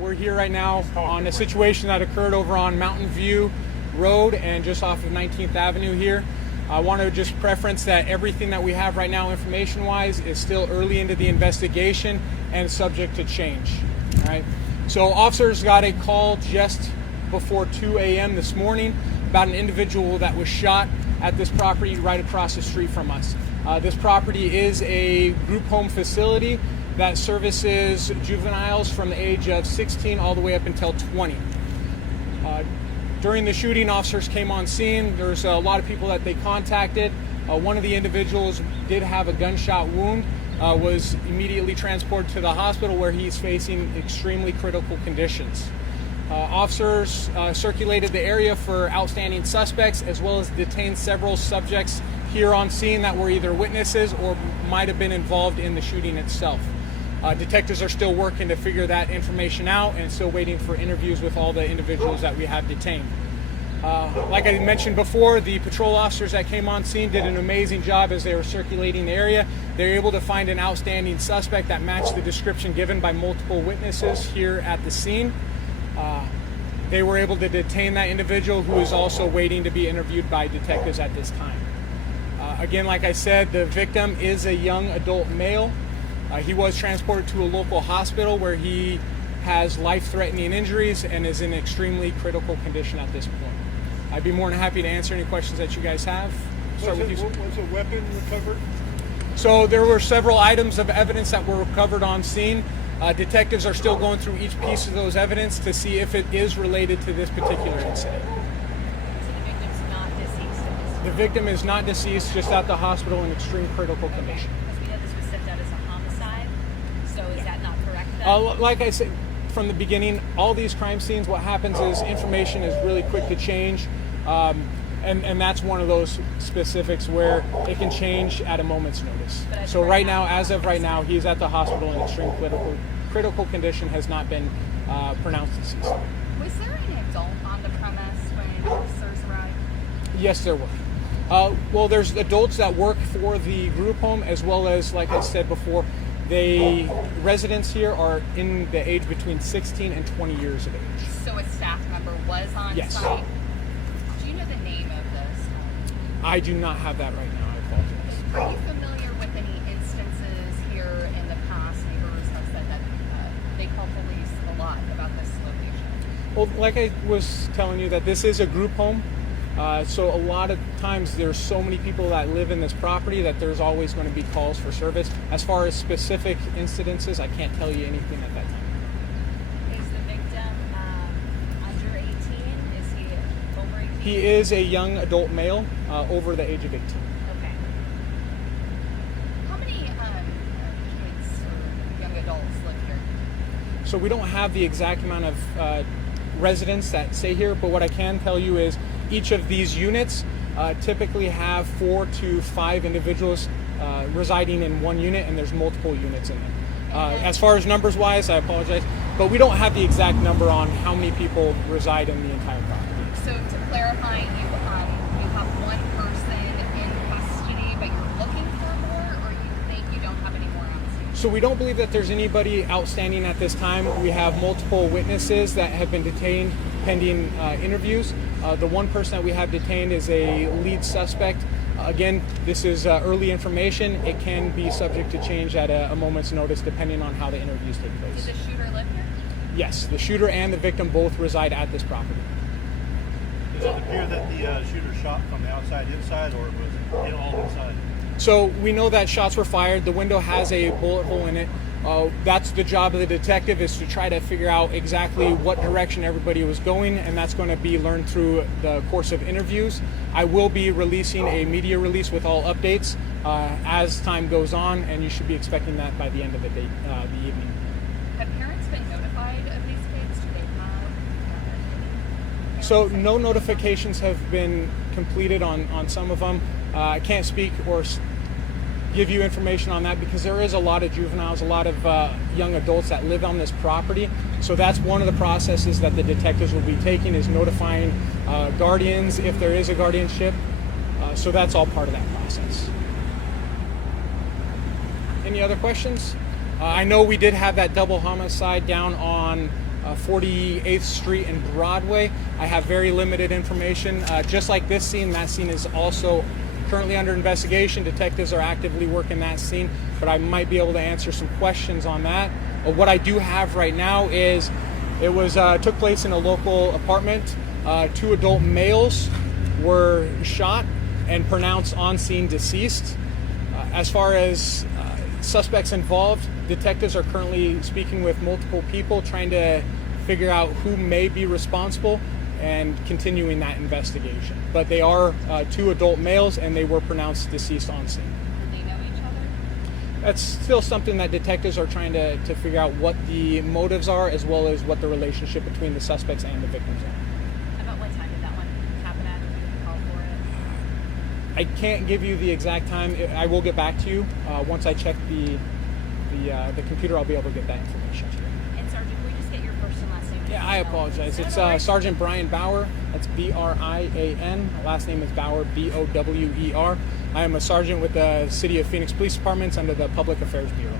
We're here right now on a situation that occurred over on Mountain View Road and just off of 19th Avenue here. I want to just preference that everything that we have right now information-wise is still early into the investigation and subject to change. All right. So officers got a call just before 2 a.m. this morning about an individual that was shot at this property right across the street from us. This property is a group home facility that services juveniles from the age of 16 all the way up until 20. During the shooting, officers came on scene. There's a lot of people that they contacted. One of the individuals did have a gunshot wound, was immediately transported to the hospital where he's facing extremely critical conditions. Officers circulated the area for outstanding suspects as well as detained several subjects here on scene that were either witnesses or might have been involved in the shooting itself. Detectives are still working to figure that information out and still waiting for interviews with all the individuals that we have detained. Like I mentioned before, the patrol officers that came on scene did an amazing job as they were circulating the area. They were able to find an outstanding suspect that matched the description given by multiple witnesses here at the scene. They were able to detain that individual who is also waiting to be interviewed by detectives at this time. Again, like I said, the victim is a young adult male. He was transported to a local hospital where he has life-threatening injuries and is in extremely critical condition at this point. I'd be more than happy to answer any questions that you guys have. Was a weapon recovered? So there were several items of evidence that were recovered on scene. Detectives are still going through each piece of those evidence to see if it is related to this particular incident. So the victim's not deceased? The victim is not deceased, just at the hospital in extreme critical condition. Because we know this was sent out as a homicide, so is that not correct then? Like I said from the beginning, all these crime scenes, what happens is information is really quick to change. And that's one of those specifics where it can change at a moment's notice. So right now, as of right now, he's at the hospital in extreme critical condition, has not been pronounced deceased. Was there an adult on the premise when officers arrived? Yes, there were. Well, there's adults that work for the group home, as well as, like I said before, the residents here are in the age between 16 and 20 years of age. So a staff member was on Yes. site? Do you know the name of this? I do not have that right now. I apologize. Are you familiar with any instances here in the past? Neighbors have said that they call police a lot about this location. Well, like I was telling you, that this is a group home. So a lot of times there's so many people that live in this property that there's always going to be calls for service. As far as specific incidences, I can't tell you anything at that time. Is the victim under 18? Is he over 18? He is a young adult male over the age of 18. Okay. How many kids or young adults live here? So we don't have the exact amount of residents that stay here, but what I can tell you is each of these units typically have 4 to 5 individuals residing in one unit, and there's multiple units in there. As far as numbers wise, I apologize, but we don't have the exact number on how many people reside in the entire property. So to clarify, you have one person in custody, but you're looking for more, or you think you don't have any more on scene? So we don't believe that there's anybody outstanding at this time. We have multiple witnesses that have been detained pending interviews. The one person that we have detained is a lead suspect. Again, this is early information. It can be subject to change at a moment's notice depending on how the interviews take place. Does the shooter live here? Yes, the shooter and the victim both reside at this property. Does it appear that the shooter shot from the outside inside, or was it all inside? So we know that shots were fired. The window has a bullet hole in it. That's the job of the detective, is to try to figure out exactly what direction everybody was going, and that's going to be learned through the course of interviews. I will be releasing a media release with all updates as time goes on, and you should be expecting that by the end of the evening. Have parents been notified of these kids? Do they have? So no notifications have been completed on some of them. I can't speak or give you information on that because there is a lot of juveniles, a lot of young adults that live on this property. So that's one of the processes that the detectives will be taking, is notifying guardians if there is a guardianship. So that's all part of that process. Any other questions? I know we did have that double homicide down on 48th Street and Broadway. I have very limited information. Just like this scene, that scene is also currently under investigation. Detectives are actively working that scene, but I might be able to answer some questions on that. What I do have right now is it was took place in a local apartment. 2 adult males were shot and pronounced on scene deceased. As far as suspects involved, detectives are currently speaking with multiple people, trying to figure out who may be responsible and continuing that investigation. But they are 2 adult males, and they were pronounced deceased on scene. Do they know each other? That's still something that detectives are trying to figure out what the motives are, as well as what the relationship between the suspects and the victims are. About what time did that one happen at? Did you call for it? I can't give you the exact time. I will get back to you once I check the computer. I'll be able to get that information to you. And Sergeant, can we just get your first and last name? Yeah, I apologize. It's No, no worries. Sergeant Brian Bauer. That's Brian. Last name is Bauer, Bower. I am a sergeant with the City of Phoenix Police Department under the Public Affairs Bureau.